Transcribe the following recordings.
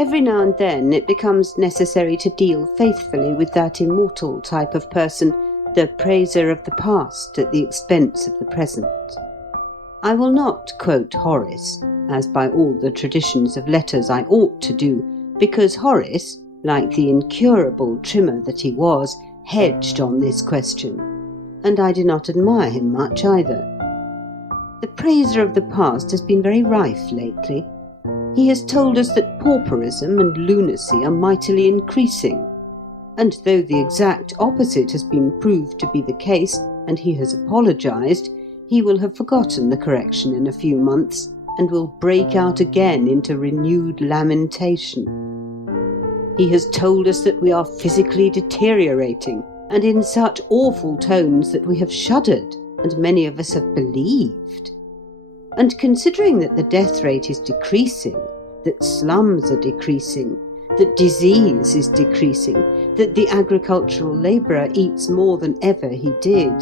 Every now and then it becomes necessary to deal faithfully with that immortal type of person, the praiser of the past at the expense of the present. I will not quote Horace, as by all the traditions of letters I ought to do, because Horace, like the incurable trimmer that he was, hedged on this question, and I do not admire him much either. The praiser of the past has been very rife lately. He has told us that pauperism and lunacy are mightily increasing, and though the exact opposite has been proved to be the case, and he has apologised, he will have forgotten the correction in a few months, and will break out again into renewed lamentation. He has told us that we are physically deteriorating, and in such awful tones that we have shuddered, and many of us have believed. And considering that the death rate is decreasing, that slums are decreasing, that disease is decreasing, that the agricultural labourer eats more than ever he did,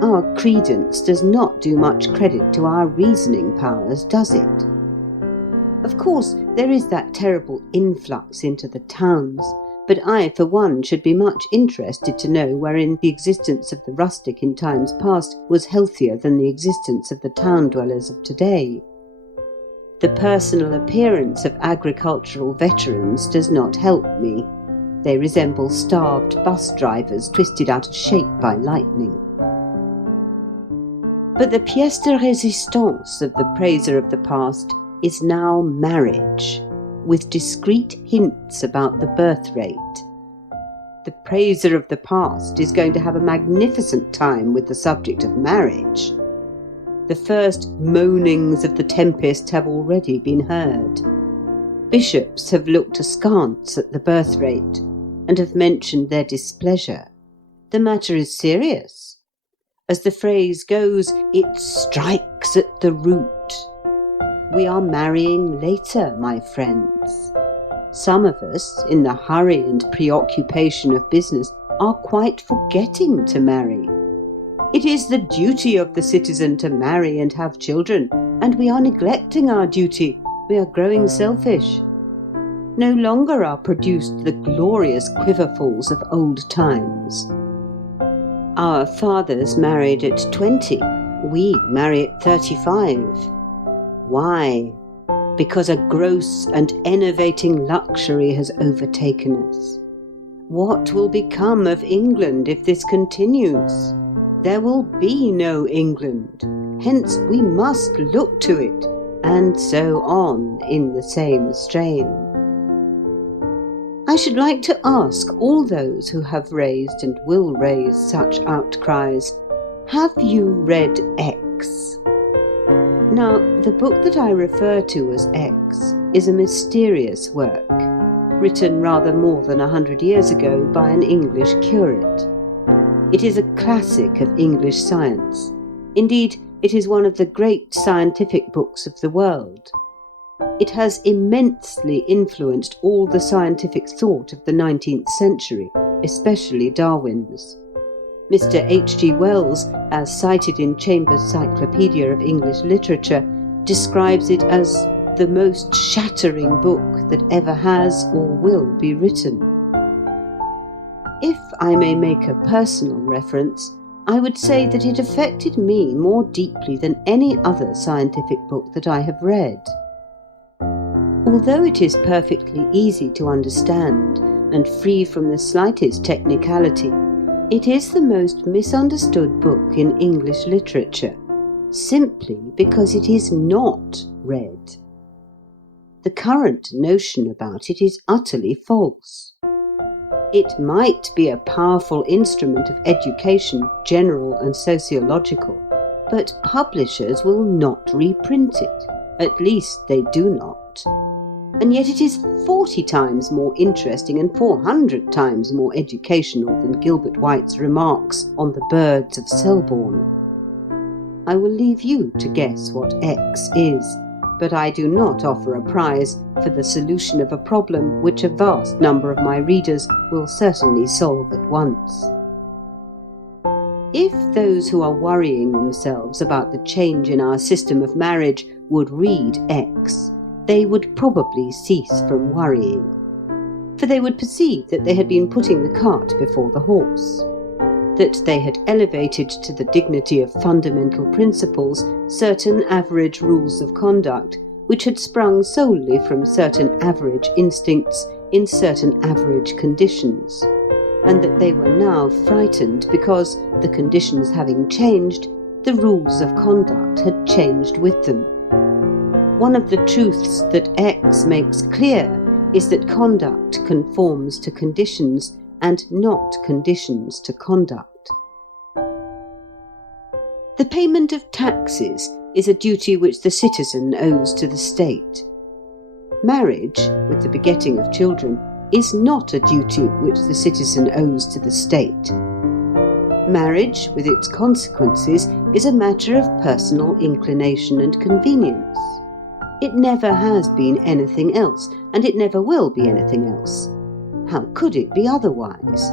our credence does not do much credit to our reasoning powers, does it? Of course, there is that terrible influx into the towns, but I, for one, should be much interested to know wherein the existence of the rustic in times past was healthier than the existence of the town dwellers of today. The personal appearance of agricultural veterans does not help me. They resemble starved bus drivers twisted out of shape by lightning. But the pièce de résistance of the praiser of the past is now marriage, with discreet hints about the birth rate. The praiser of the past is going to have a magnificent time with the subject of marriage. The first moanings of the tempest have already been heard. Bishops have looked askance at the birth rate, and have mentioned their displeasure. The matter is serious. As the phrase goes, it strikes at the root. We are marrying later, my friends. Some of us, in the hurry and preoccupation of business, are quite forgetting to marry. It is the duty of the citizen to marry and have children, and we are neglecting our duty. We are growing selfish. No longer are produced the glorious quiverfuls of old times. Our fathers married at 20. We marry at 35. Why? Because a gross and enervating luxury has overtaken us. What will become of England if this continues? There will be no England. Hence we must look to it, and so on in the same strain. I should like to ask all those who have raised and will raise such outcries, have you read X? Now, the book that I refer to as X is a mysterious work, written rather more than 100 years ago by an English curate. It is a classic of English science. Indeed, it is one of the great scientific books of the world. It has immensely influenced all the scientific thought of the 19th century, especially Darwin's. Mr. H.G. Wells, as cited in Chambers' Cyclopedia of English Literature, describes it as the most shattering book that ever has or will be written. If I may make a personal reference, I would say that it affected me more deeply than any other scientific book that I have read. Although it is perfectly easy to understand and free from the slightest technicality, it is the most misunderstood book in English literature, simply because it is not read. The current notion about it is utterly false. It might be a powerful instrument of education, general and sociological, but publishers will not reprint it. At least they do not. And yet it is 40 times more interesting and 400 times more educational than Gilbert White's remarks on the birds of Selborne. I will leave you to guess what X is, but I do not offer a prize for the solution of a problem which a vast number of my readers will certainly solve at once. If those who are worrying themselves about the change in our system of marriage would read X, they would probably cease from worrying, for they would perceive that they had been putting the cart before the horse, that they had elevated to the dignity of fundamental principles certain average rules of conduct which had sprung solely from certain average instincts in certain average conditions, and that they were now frightened because, the conditions having changed, the rules of conduct had changed with them. One of the truths that X makes clear is that conduct conforms to conditions and not conditions to conduct. The payment of taxes is a duty which the citizen owes to the state. Marriage, with the begetting of children, is not a duty which the citizen owes to the state. Marriage, with its consequences, is a matter of personal inclination and convenience. It never has been anything else, and it never will be anything else. How could it be otherwise?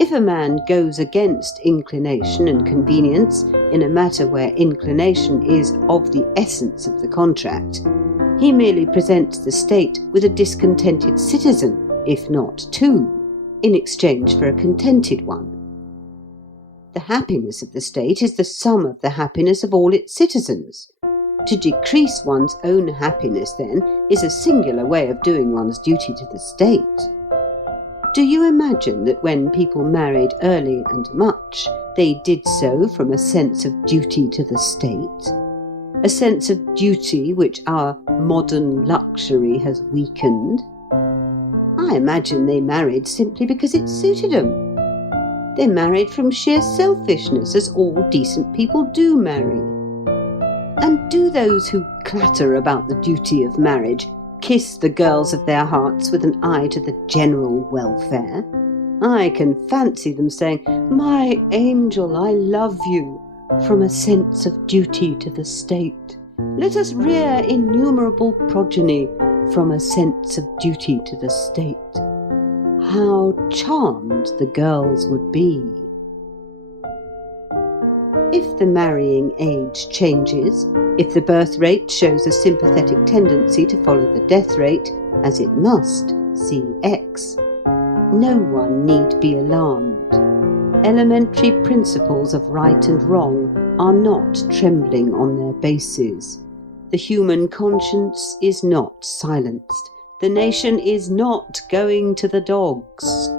If a man goes against inclination and convenience in a matter where inclination is of the essence of the contract, he merely presents the state with a discontented citizen, if not two, in exchange for a contented one. The happiness of the state is the sum of the happiness of all its citizens. To decrease one's own happiness, then, is a singular way of doing one's duty to the state. Do you imagine that when people married early and much, they did so from a sense of duty to the state? A sense of duty which our modern luxury has weakened? I imagine they married simply because it suited them. They married from sheer selfishness, as all decent people do marry. And do those who clatter about the duty of marriage kiss the girls of their hearts with an eye to the general welfare? I can fancy them saying, "My angel, I love you," from a sense of duty to the state. "Let us rear innumerable progeny," from a sense of duty to the state. How charmed the girls would be! If the marrying age changes, if the birth rate shows a sympathetic tendency to follow the death rate, as it must, see X, no one need be alarmed. Elementary principles of right and wrong are not trembling on their bases. The human conscience is not silenced. The nation is not going to the dogs.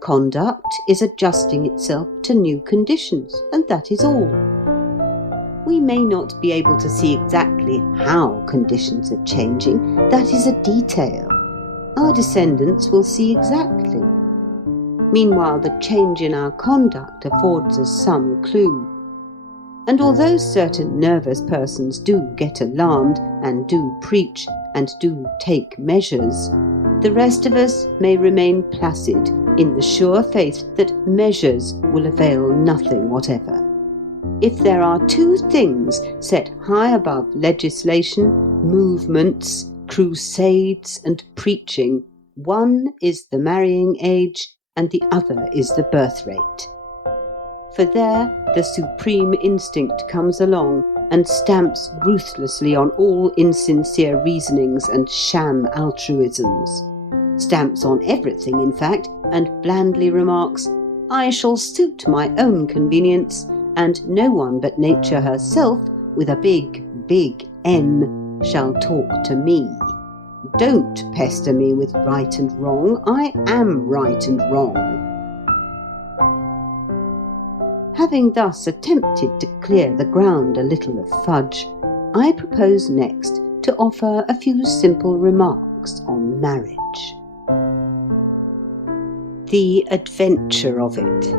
Conduct is adjusting itself to new conditions, and that is all. We may not be able to see exactly how conditions are changing. That is a detail. Our descendants will see exactly. Meanwhile, the change in our conduct affords us some clue. And although certain nervous persons do get alarmed, and do preach, and do take measures, the rest of us may remain placid in the sure faith that measures will avail nothing whatever. If there are two things set high above legislation, movements, crusades, and preaching, one is the marrying age, and the other is the birth rate. For there the supreme instinct comes along and stamps ruthlessly on all insincere reasonings and sham altruisms. Stamps on everything, in fact, and blandly remarks, "I shall suit my own convenience, and no one but nature herself, with a big, big N, shall talk to me. Don't pester me with right and wrong. I am right and wrong." Having thus attempted to clear the ground a little of fudge, I propose next to offer a few simple remarks on marriage. The adventure of it.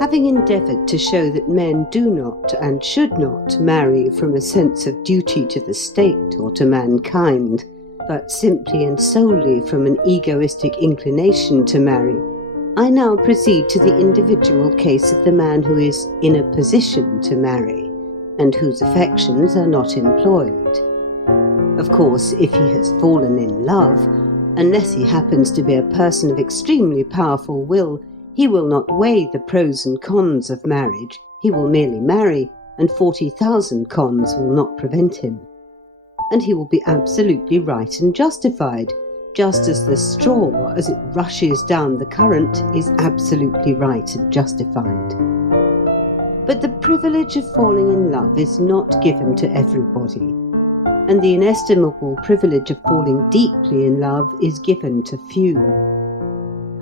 Having endeavoured to show that men do not and should not marry from a sense of duty to the state or to mankind, but simply and solely from an egoistic inclination to marry, I now proceed to the individual case of the man who is in a position to marry, and whose affections are not employed. Of course, if he has fallen in love, unless he happens to be a person of extremely powerful will, he will not weigh the pros and cons of marriage. He will merely marry, and 40,000 cons will not prevent him. and he will be absolutely right and justified, just as the straw, as it rushes down the current, is absolutely right and justified. But the privilege of falling in love is not given to everybody, and the inestimable privilege of falling deeply in love is given to few.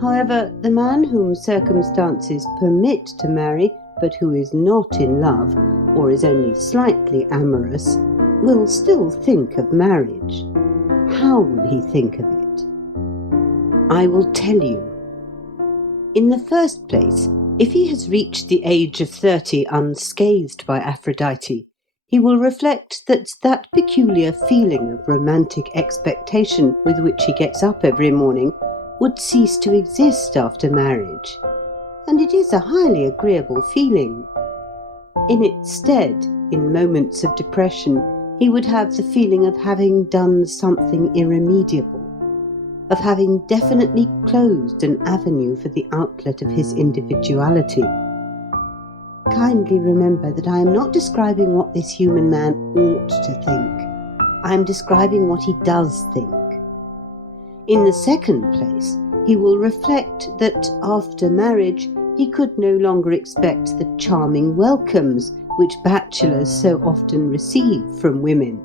However, the man whom circumstances permit to marry, but who is not in love, or is only slightly amorous, will still think of marriage. How will he think of it? I will tell you. In the first place, if he has reached the age of 30 unscathed by Aphrodite, he will reflect that that peculiar feeling of romantic expectation with which he gets up every morning would cease to exist after marriage. And it is a highly agreeable feeling. In its stead, in moments of depression, he would have the feeling of having done something irremediable, of having definitely closed an avenue for the outlet of his individuality. Kindly remember that I am not describing what this human man ought to think. I am describing what he does think. In the second place, he will reflect that after marriage he could no longer expect the charming welcomes which bachelors so often receive from women.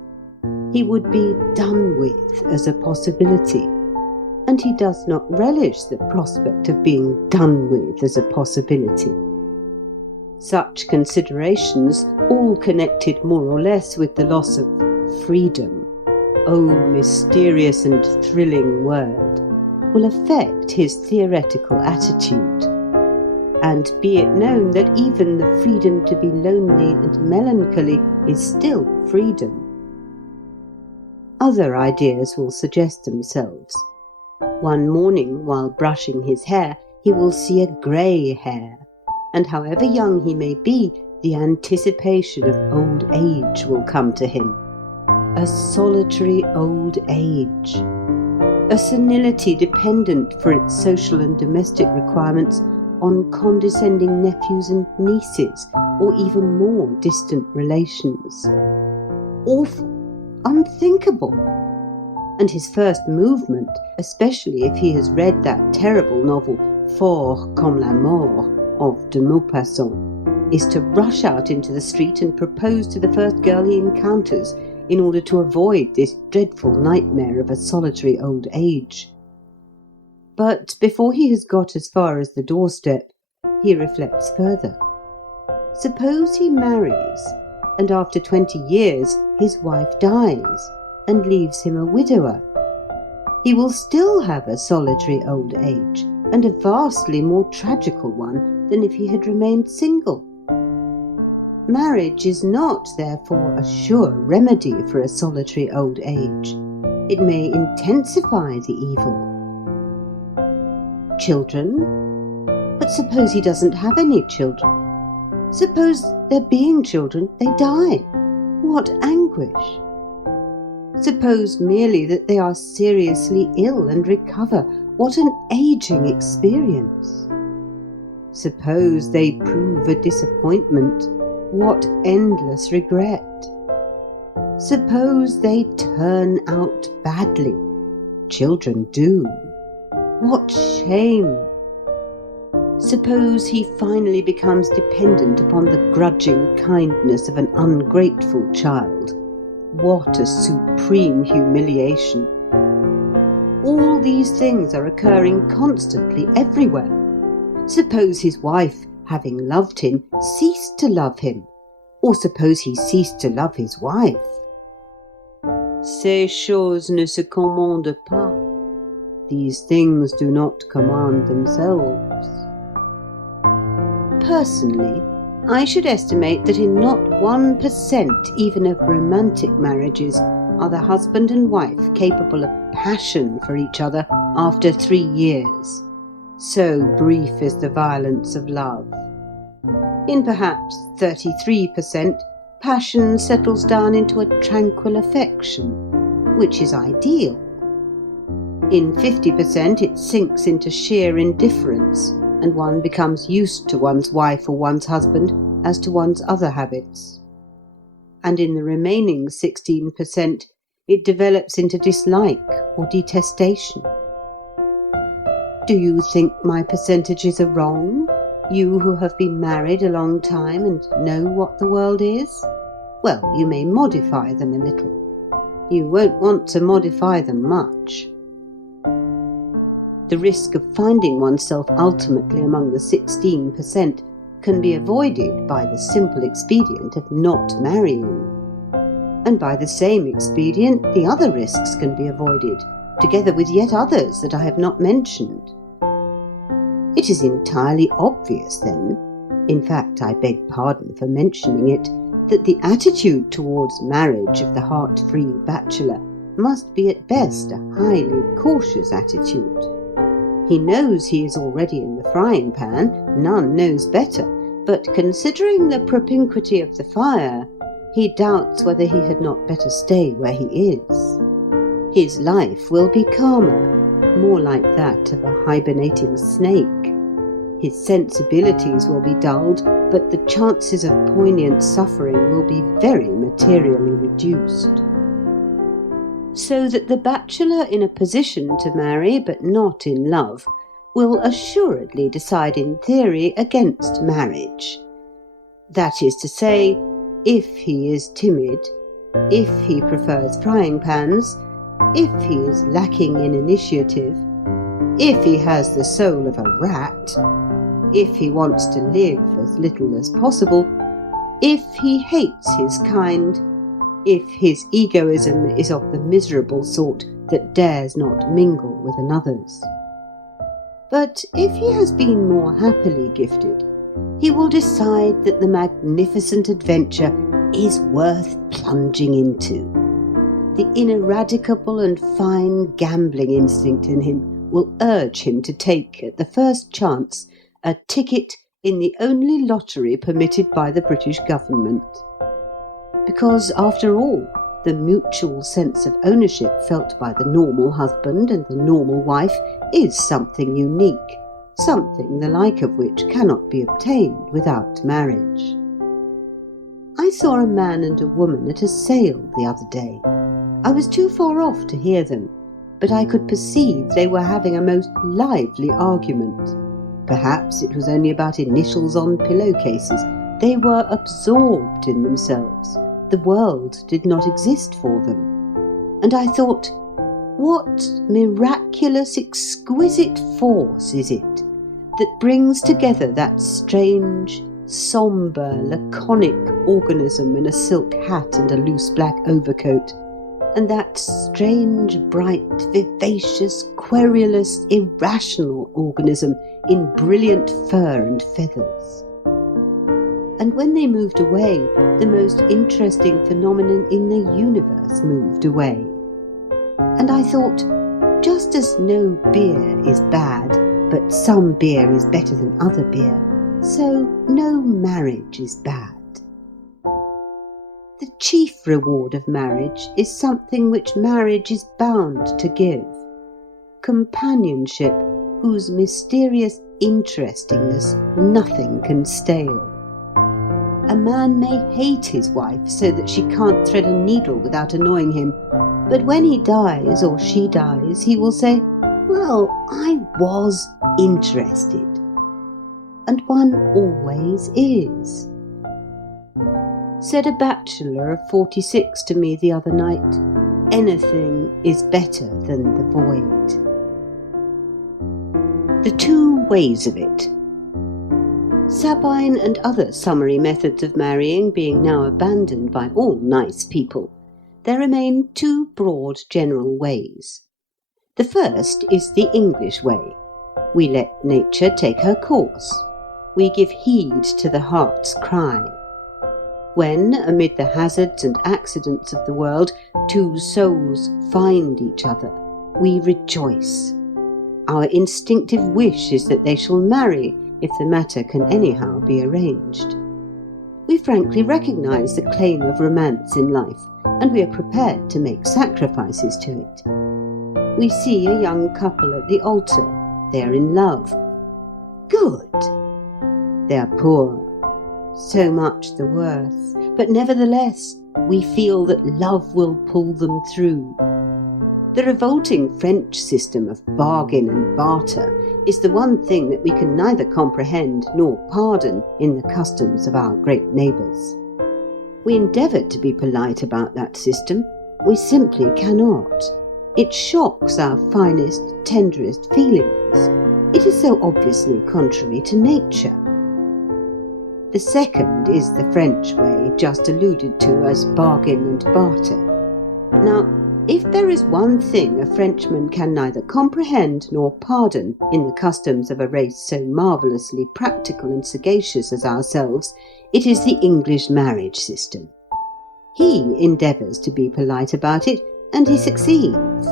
He would be done with as a possibility, and he does not relish the prospect of being done with as a possibility. Such considerations, all connected more or less with the loss of freedom, oh mysterious and thrilling word, will affect his theoretical attitude. And be it known that even the freedom to be lonely and melancholy is still freedom. Other ideas will suggest themselves. One morning, while brushing his hair, he will see a grey hair, and however young he may be, the anticipation of old age will come to him. A solitary old age. A senility dependent for its social and domestic requirements on condescending nephews and nieces, or even more distant relations. Awful, unthinkable. And his first movement, especially if he has read that terrible novel Fort comme la mort of de Maupassant, is to rush out into the street and propose to the first girl he encounters in order to avoid this dreadful nightmare of a solitary old age. But before he has got as far as the doorstep, he reflects further. Suppose he marries, and after 20 years his wife dies and leaves him a widower. He will still have a solitary old age, and a vastly more tragical one than if he had remained single. Marriage is not, therefore, a sure remedy for a solitary old age. It may intensify the evil. Children? But suppose he doesn't have any children. Suppose there being children, they die. What anguish! Suppose merely that they are seriously ill and recover. What an aging experience! Suppose they prove a disappointment. What endless regret! Suppose they turn out badly. Children do. What shame! Suppose he finally becomes dependent upon the grudging kindness of an ungrateful child. What a supreme humiliation! All these things are occurring constantly everywhere. Suppose his wife, having loved him, ceased to love him, or suppose he ceased to love his wife. Ces choses ne se commandent pas. These things do not command themselves. Personally, I should estimate that in not 1% even of romantic marriages are the husband and wife capable of passion for each other after 3 years. So brief is the violence of love. In perhaps 33%, passion settles down into a tranquil affection, which is ideal. In 50%, it sinks into sheer indifference, and one becomes used to one's wife or one's husband as to one's other habits. And in the remaining 16%, it develops into dislike or detestation. Do you think my percentages are wrong? You who have been married a long time and know what the world is? Well, you may modify them a little. You won't want to modify them much. The risk of finding oneself ultimately among the 16% can be avoided by the simple expedient of not marrying. And by the same expedient, the other risks can be avoided, together with yet others that I have not mentioned. It is entirely obvious, then, in fact I beg pardon for mentioning it, that the attitude towards marriage of the heart-free bachelor must be at best a highly cautious attitude. He knows he is already in the frying pan, none knows better, but considering the propinquity of the fire, he doubts whether he had not better stay where he is. His life will be calmer, more like that of a hibernating snake. His sensibilities will be dulled, but the chances of poignant suffering will be very materially reduced. So that the bachelor in a position to marry, but not in love, will assuredly decide in theory against marriage. That is to say, if he is timid, if he prefers frying pans, if he is lacking in initiative, if he has the soul of a rat, if he wants to live as little as possible, if he hates his kind, if his egoism is of the miserable sort that dares not mingle with another's. But if he has been more happily gifted, he will decide that the magnificent adventure is worth plunging into. The ineradicable and fine gambling instinct in him will urge him to take, at the first chance, a ticket in the only lottery permitted by the British government. Because, after all, the mutual sense of ownership felt by the normal husband and the normal wife is something unique, something the like of which cannot be obtained without marriage. I saw a man and a woman at a sale the other day. I was too far off to hear them, but I could perceive they were having a most lively argument. Perhaps it was only about initials on pillowcases. They were absorbed in themselves. The world did not exist for them. And I thought, what miraculous, exquisite force is it that brings together that strange, sombre, laconic organism in a silk hat and a loose black overcoat, and that strange, bright, vivacious, querulous, irrational organism in brilliant fur and feathers. And when they moved away, the most interesting phenomenon in the universe moved away. And I thought, just as no beer is bad, but some beer is better than other beer, so no marriage is bad. The chief reward of marriage is something which marriage is bound to give: companionship whose mysterious interestingness nothing can stale. A man may hate his wife so that she can't thread a needle without annoying him, but when he dies or she dies, he will say, "Well, I was interested." And one always is. Said a bachelor of 46 to me the other night, "Anything is better than the void." The two ways of it. Sabine and other summary methods of marrying being now abandoned by all nice people, there remain two broad general ways. The first is the English way. We let nature take her course. We give heed to the heart's cry. When, amid the hazards and accidents of the world, two souls find each other, we rejoice. Our instinctive wish is that they shall marry, if the matter can anyhow be arranged. We frankly recognise the claim of romance in life, and we are prepared to make sacrifices to it. We see a young couple at the altar. They are in love. Good. They are poor. So much the worse. But nevertheless, we feel that love will pull them through. The revolting French system of bargain and barter is the one thing that we can neither comprehend nor pardon in the customs of our great neighbours. We endeavoured to be polite about that system. We simply cannot. It shocks our finest, tenderest feelings. It is so obviously contrary to nature. The second is the French way, just alluded to as bargain and barter. Now, if there is one thing a Frenchman can neither comprehend nor pardon in the customs of a race so marvellously practical and sagacious as ourselves, it is the English marriage system. He endeavours to be polite about it, and he succeeds.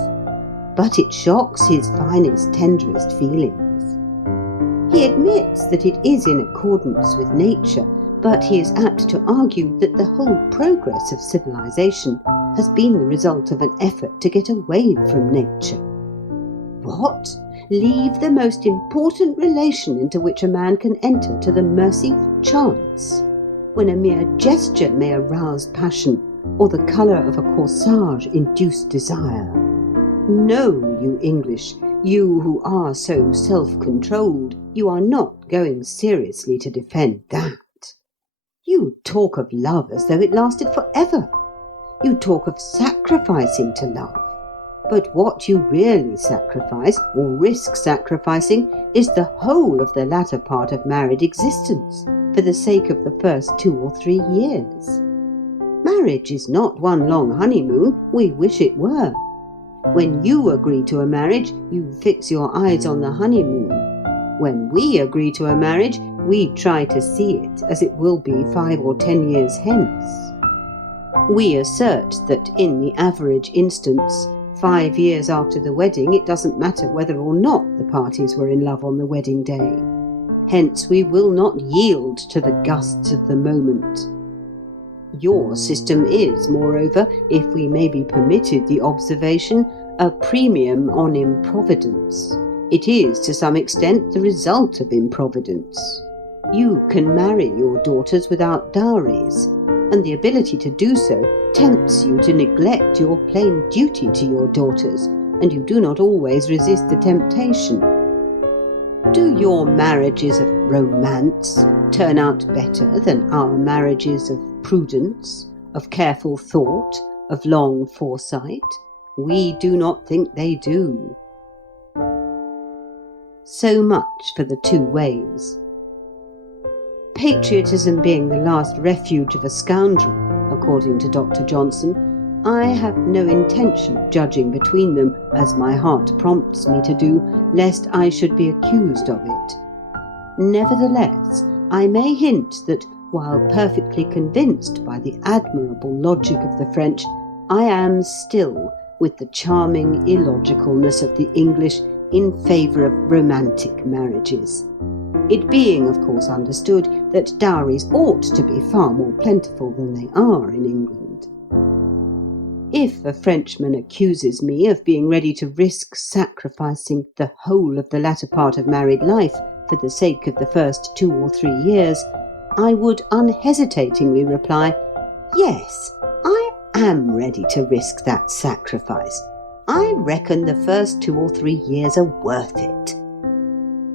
But it shocks his finest, tenderest feelings. He admits that it is in accordance with nature, but he is apt to argue that the whole progress of civilization has been the result of an effort to get away from nature. What? Leave the most important relation into which a man can enter to the mercy of chance, when a mere gesture may arouse passion, or the colour of a corsage induce desire? No, you English, you who are so self-controlled, you are not going seriously to defend that. You talk of love as though it lasted forever. You talk of sacrificing to love. But what you really sacrifice, or risk sacrificing, is the whole of the latter part of married existence, for the sake of the first 2 or 3 years. Marriage is not one long honeymoon, we wish it were. When you agree to a marriage, you fix your eyes on the honeymoon. When we agree to a marriage, we try to see it as it will be 5 or 10 years hence. We assert that in the average instance, 5 years after the wedding, it doesn't matter whether or not the parties were in love on the wedding day. Hence we will not yield to the gusts of the moment. Your system is, moreover, if we may be permitted the observation, a premium on improvidence. It is, to some extent, the result of improvidence. You can marry your daughters without dowries, and the ability to do so tempts you to neglect your plain duty to your daughters, and you do not always resist the temptation. Do your marriages of romance turn out better than our marriages of prudence, of careful thought, of long foresight? We do not think they do. So much for the 2 ways. Patriotism being the last refuge of a scoundrel, according to Dr. Johnson, I have no intention of judging between them, as my heart prompts me to do, lest I should be accused of it. Nevertheless, I may hint that, while perfectly convinced by the admirable logic of the French, I am still, with the charming illogicalness of the English, in favour of romantic marriages. It being, of course, understood that dowries ought to be far more plentiful than they are in England. If a Frenchman accuses me of being ready to risk sacrificing the whole of the latter part of married life for the sake of the first 2 or 3 years, I would unhesitatingly reply, yes, I am ready to risk that sacrifice. I reckon the first 2 or 3 years are worth it.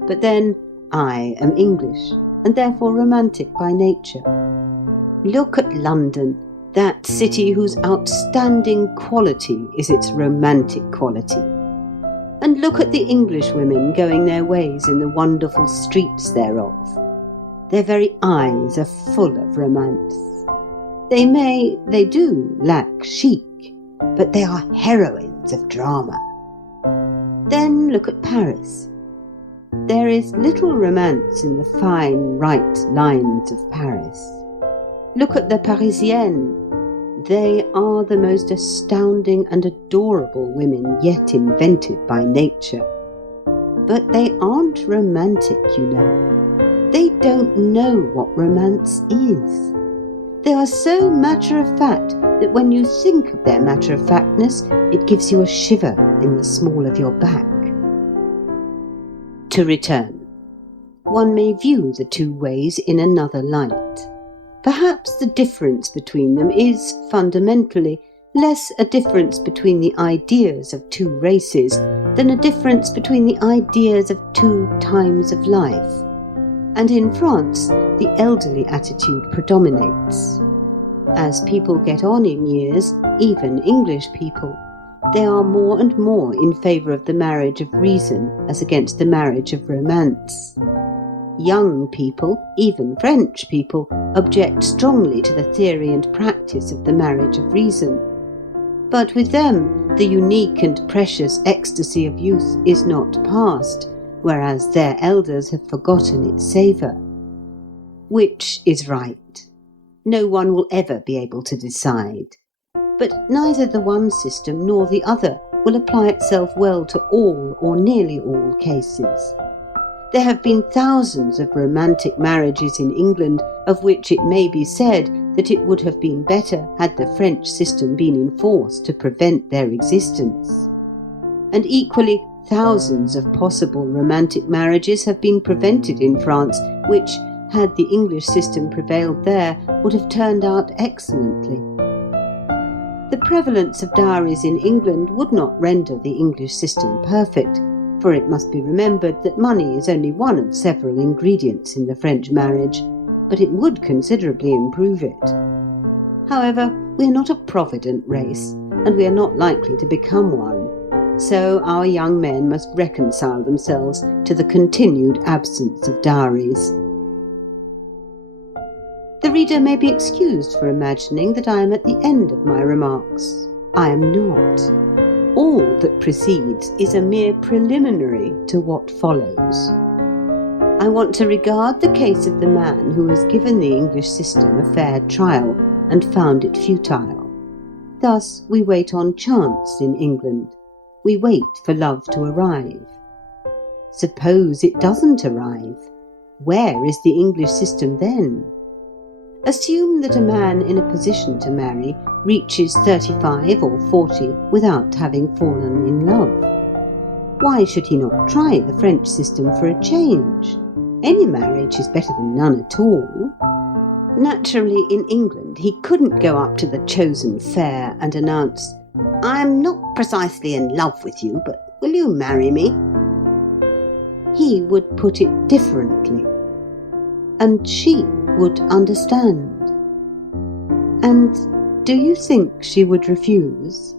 But then, I am English, and therefore romantic by nature. Look at London, that city whose outstanding quality is its romantic quality. And look at the English women going their ways in the wonderful streets thereof. Their very eyes are full of romance. They do lack chic, but they are heroines of drama. Then look at Paris. There is little romance in the fine, right lines of Paris. Look at the Parisiennes. They are the most astounding and adorable women yet invented by nature. But they aren't romantic, you know. They don't know what romance is. They are so matter-of-fact that when you think of their matter-of-factness, it gives you a shiver in the small of your back. To return, one may view the 2 ways in another light. Perhaps the difference between them is, fundamentally, less a difference between the ideas of two races than a difference between the ideas of two times of life. And in France, the elderly attitude predominates. As people get on in years, even English people, they are more and more in favour of the marriage of reason as against the marriage of romance. Young people, even French people, object strongly to the theory and practice of the marriage of reason. But with them, the unique and precious ecstasy of youth is not past, whereas their elders have forgotten its savour. Which is right? No one will ever be able to decide. But neither the one system nor the other will apply itself well to all or nearly all cases. There have been thousands of romantic marriages in England, of which it may be said that it would have been better had the French system been in force to prevent their existence. And equally, thousands of possible romantic marriages have been prevented in France, which, had the English system prevailed there, would have turned out excellently. The prevalence of dowries in England would not render the English system perfect, for it must be remembered that money is only one of several ingredients in the French marriage, but it would considerably improve it. However, we are not a provident race, and we are not likely to become one, so our young men must reconcile themselves to the continued absence of dowries. The reader may be excused for imagining that I am at the end of my remarks. I am not. All that precedes is a mere preliminary to what follows. I want to regard the case of the man who has given the English system a fair trial and found it futile. Thus we wait on chance in England. We wait for love to arrive. Suppose it doesn't arrive. Where is the English system then? Assume that a man in a position to marry reaches 35 or 40 without having fallen in love. Why should he not try the French system for a change? Any marriage is better than none at all. Naturally, in England, he couldn't go up to the chosen fair and announce, "I'm not precisely in love with you, but will you marry me?" He would put it differently, and she would understand. And do you think she would refuse?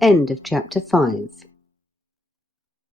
End of chapter 5.